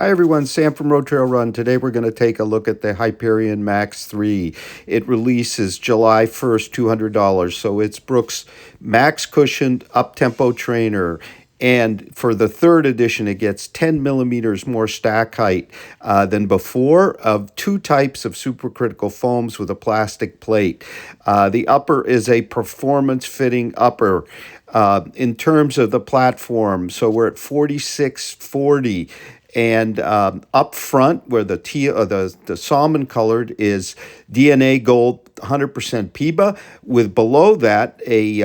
Hi everyone, Sam from RoadTrailRun. Today we're going to take a look at the Hyperion Max 3. It releases July 1st, $200. So it's Brooks' max cushioned uptempo trainer. And for the third edition, it gets 10 millimeters more stack height than before, of two types of supercritical foams with a plastic plate. The upper is a performance fitting upper. In terms of the platform, so we're at 4640. And up front, where the salmon colored is DNA Gold 100% PEBA, with below that a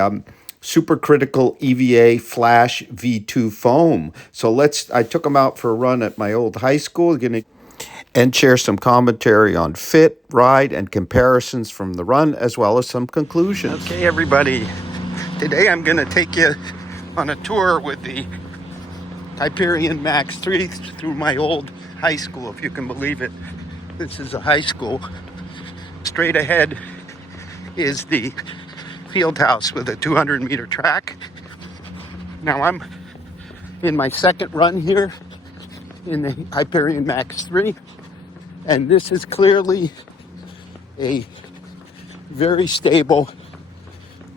supercritical EVA Flash V2 foam. So I took them out for a run at my old high school, and share some commentary on fit, ride, and comparisons from the run, as well as some conclusions. Okay, everybody. Today I'm going to take you on a tour with the Hyperion Max 3 through my old high school, if you can believe it. This is a high school. Straight ahead is the field house with a 200-meter track. Now I'm in my second run here in the Hyperion Max 3, and this is clearly a very stable,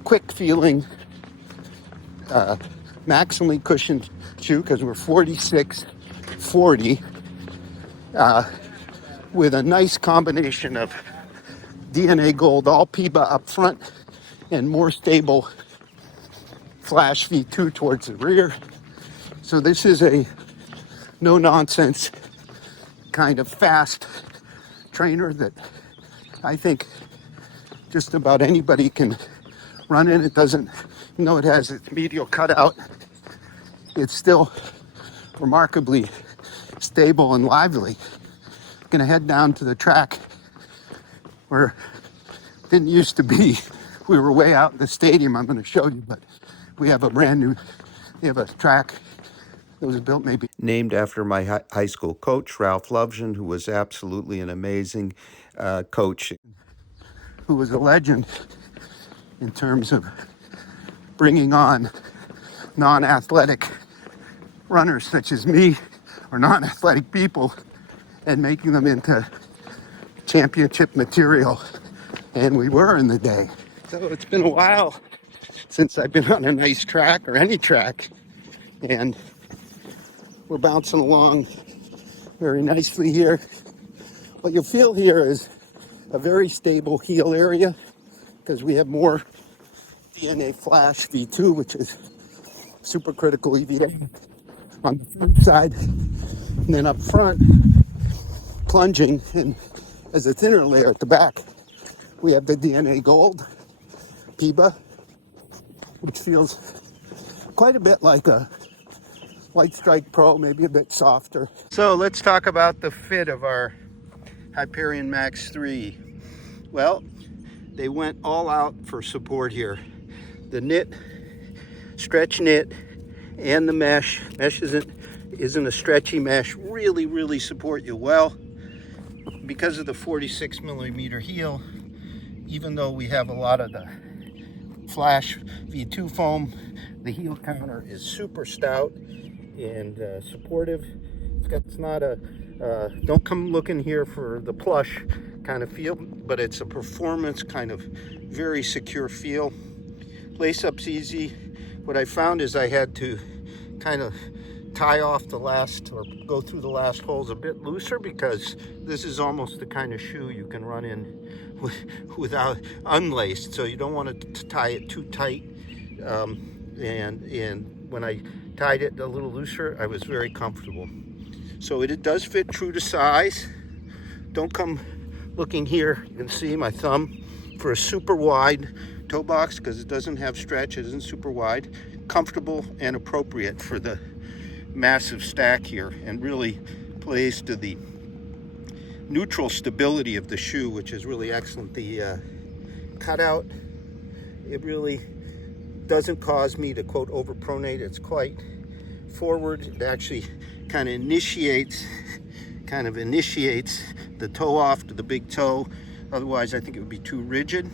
quick feeling, maximally cushioned shoe, because we're 4640, with a nice combination of DNA Gold all PEBA up front and more stable Flash V2 towards the rear. So this is a no nonsense kind of fast trainer that I think just about anybody can run in. It doesn't, it has its medial cutout. It's still remarkably stable and lively. Gonna head down to the track where it didn't used to be. We were way out in the stadium. I'm gonna show you, but we have a track that was built named after my high school coach, Ralph Loveson, who was absolutely an amazing coach. Who was a legend in terms of bringing on non-athletic runners such as me, or non-athletic people, and making them into championship material. And we were in the day. So it's been a while since I've been on a nice track, or any track, and we're bouncing along very nicely here. What you'll feel here is a very stable heel area, because we have more DNA Flash V2, which is supercritical EVA, on the front side, and then up front, plunging, and as a thinner layer at the back, we have the DNA Gold PEBA, which feels quite a bit like a White Strike Pro, maybe a bit softer. So let's talk about the fit of our Hyperion Max 3. Well, they went all out for support here. The knit, stretch knit, and the mesh isn't a stretchy mesh, really support you well. Because of the 46 millimeter heel, even though we have a lot of the Flash V2 foam, the heel counter is super stout and supportive. It's not a don't come looking here for the plush kind of feel, but it's a performance kind of very secure feel. Lace up's easy. What I found is I had to kind of tie off the last, or go through the last holes a bit looser, because this is almost the kind of shoe you can run in without unlaced, so you don't want to tie it too tight. And when I tied it a little looser, I was very comfortable. So it does fit true to size. Don't come looking here, you can see my thumb, for a super wide toe box, because it doesn't have stretch, it isn't super wide. Comfortable and appropriate for the massive stack here, and really plays to the neutral stability of the shoe, which is really excellent. The cutout, it really doesn't cause me to, quote, overpronate. It's quite forward. It actually kind of initiates the toe off to the big toe. Otherwise, I think it would be too rigid.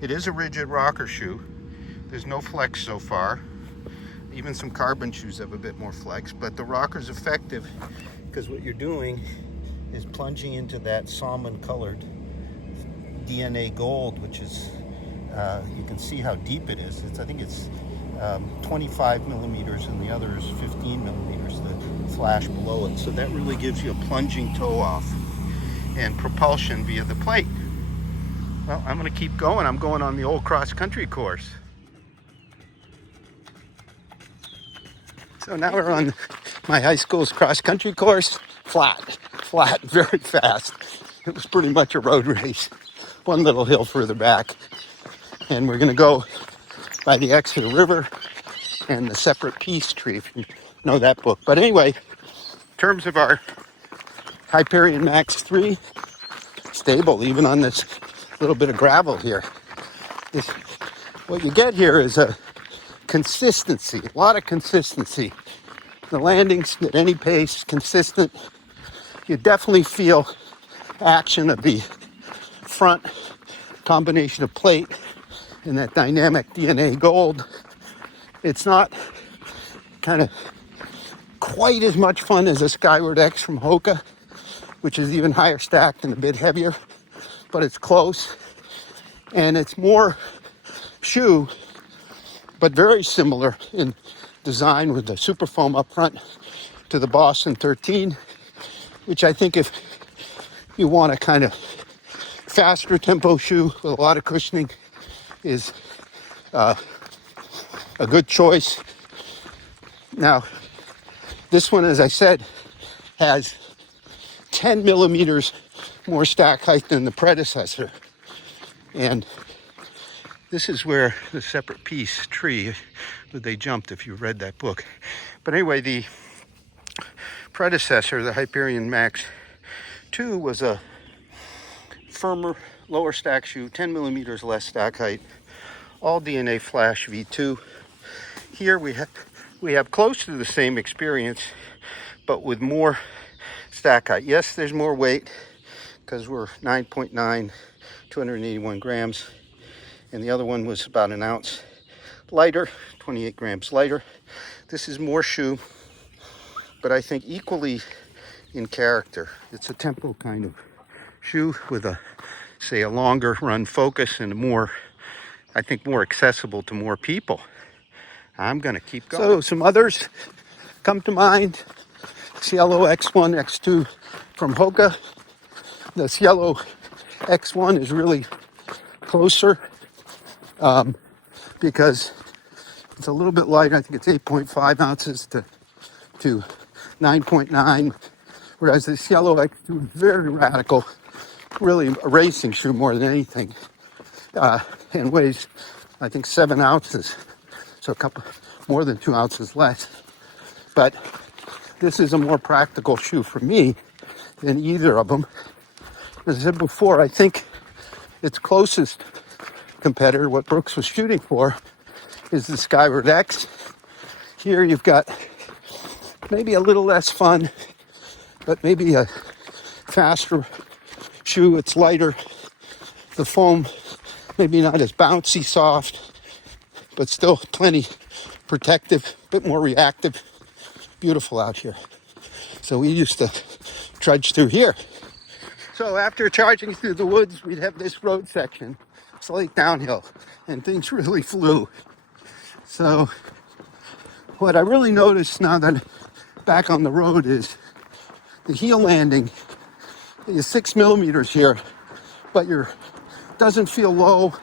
It is a rigid rocker shoe. There's no flex so far. Even some carbon shoes have a bit more flex, but the rocker's effective because what you're doing is plunging into that salmon colored DNA Gold, which is, you can see how deep it is. I think it's 25 millimeters, and the other is 15 millimeters, the flash below it. So that really gives you a plunging toe off and propulsion via the plate. Well, I'm going to keep going. I'm going on the old cross-country course. So now we're on my high school's cross-country course. Flat, very fast. It was pretty much a road race. One little hill further back. And we're going to go by the Exeter River and the Separate Peace Tree, if you know that book. But anyway, in terms of our Hyperion Max 3, stable even on this little bit of gravel here. What you get here is a consistency, a lot of consistency. The landings at any pace, consistent. You definitely feel action of the front combination of plate and that dynamic DNA Gold. It's not kind of quite as much fun as a Skyward X from Hoka, which is even higher stacked and a bit heavier, but it's close. And it's more shoe, but very similar in design with the super foam up front to the Boston 13, which I think if you want a kind of faster tempo shoe with a lot of cushioning is a good choice. Now, this one, as I said, has 10 millimeters more stack height than the predecessor. And this is where the Separate Peace Tree, where they jumped, if you read that book. But anyway, the predecessor, the Hyperion Max 2, was a firmer, lower stack shoe, 10 millimeters less stack height, all DNA Flash V2. Here we have close to the same experience, but with more stack height. Yes, there's more weight because we're 9.9, 281 grams. And the other one was about an ounce lighter, 28 grams lighter. This is more shoe, but I think equally in character. It's a tempo kind of shoe with a longer run focus and more, I think, more accessible to more people. I'm going to keep going. So some others come to mind. Cielo X1, X2 from Hoka. The Cielo X1 is really closer because it's a little bit lighter. I think it's 8.5 ounces to 9.9, whereas the Cielo X2 is very radical, really a racing shoe more than anything, and weighs, I think, 7 ounces, so a couple more than 2 ounces less. But this is a more practical shoe for me than either of them. As I said before, I think its closest competitor, what Brooks was shooting for, is the Skyward X. Here you've got maybe a little less fun, but maybe a faster shoe. It's lighter. The foam maybe not as bouncy soft, but still plenty protective, a bit more reactive. Beautiful out here. So we used to trudge through here. So after charging through the woods, we'd have this road section, slight downhill, and things really flew. So what I really noticed now that I'm back on the road is the heel landing is 6 millimeters here, but doesn't feel low,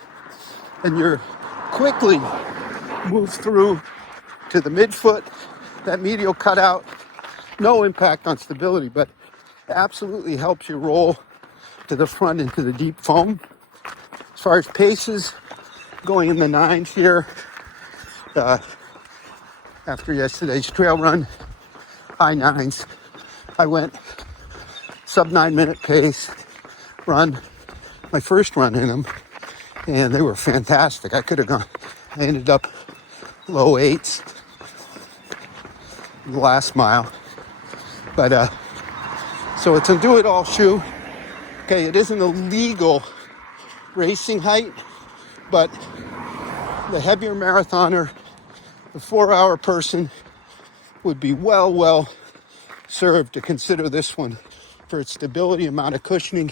and you're quickly move through to the midfoot, that medial cutout. No impact on stability, but absolutely helps you roll to the front into the deep foam. As far as paces, going in the 9s here. After yesterday's trail run, high 9s. I went sub 9 minute pace run, my first run in them, and they were fantastic. I ended up low 8s the last mile. But so it's a do-it-all shoe. Okay, it isn't a legal racing height, but the heavier marathoner, the 4-hour person would be well serve to consider this one for its stability, amount of cushioning,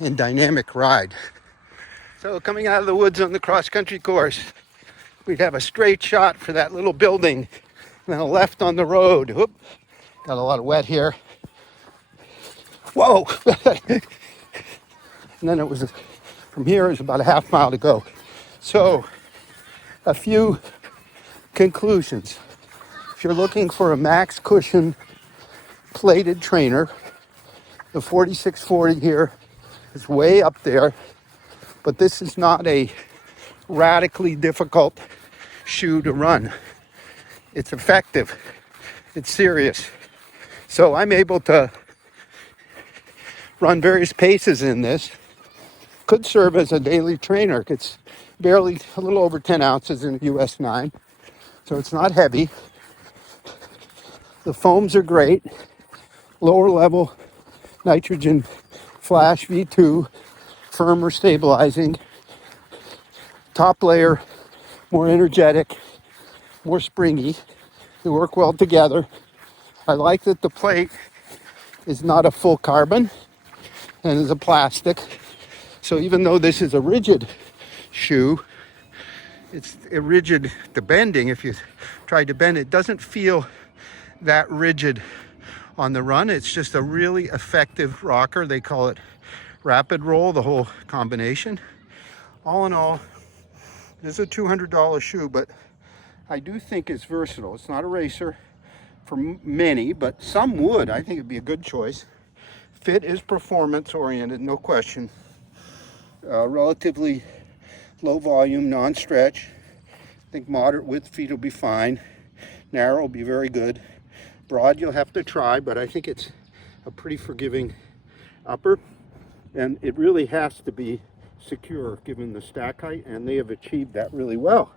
and dynamic ride. So coming out of the woods on the cross-country course, we'd have a straight shot for that little building, and then a left on the road. Whoop, got a lot of wet here. Whoa! And then it was, from here, it was about a half mile to go. So, a few conclusions. If you're looking for a max cushion plated trainer, the 4640 here is way up there, but this is not a radically difficult shoe to run. It's effective. It's serious. So I'm able to run various paces in this. Could serve as a daily trainer. It's barely a little over 10 ounces in a US 9. So it's not heavy. The foams are great. Lower level nitrogen flash V2, firmer stabilizing. Top layer, more energetic, more springy. They work well together. I like that the plate is not a full carbon and is a plastic. So even though this is a rigid shoe, it's rigid to bending. If you try to bend it, doesn't feel that rigid on the run. It's just a really effective rocker. They call it rapid roll, the whole combination. All in all, this is a $200 shoe, but I do think it's versatile. It's not a racer for many, but some would. I think it'd be a good choice. Fit is performance oriented, no question. Relatively low volume, non-stretch. I think moderate width feet will be fine. Narrow will be very good. Broad you'll have to try, but I think it's a pretty forgiving upper. And it really has to be secure given the stack height, and they have achieved that really well.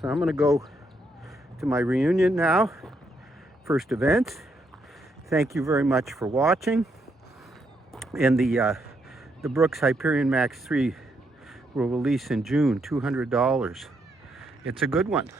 So I'm going to go to my reunion now, first event. Thank you very much for watching. And the Brooks Hyperion Max 3 will release in June, $200. It's a good one.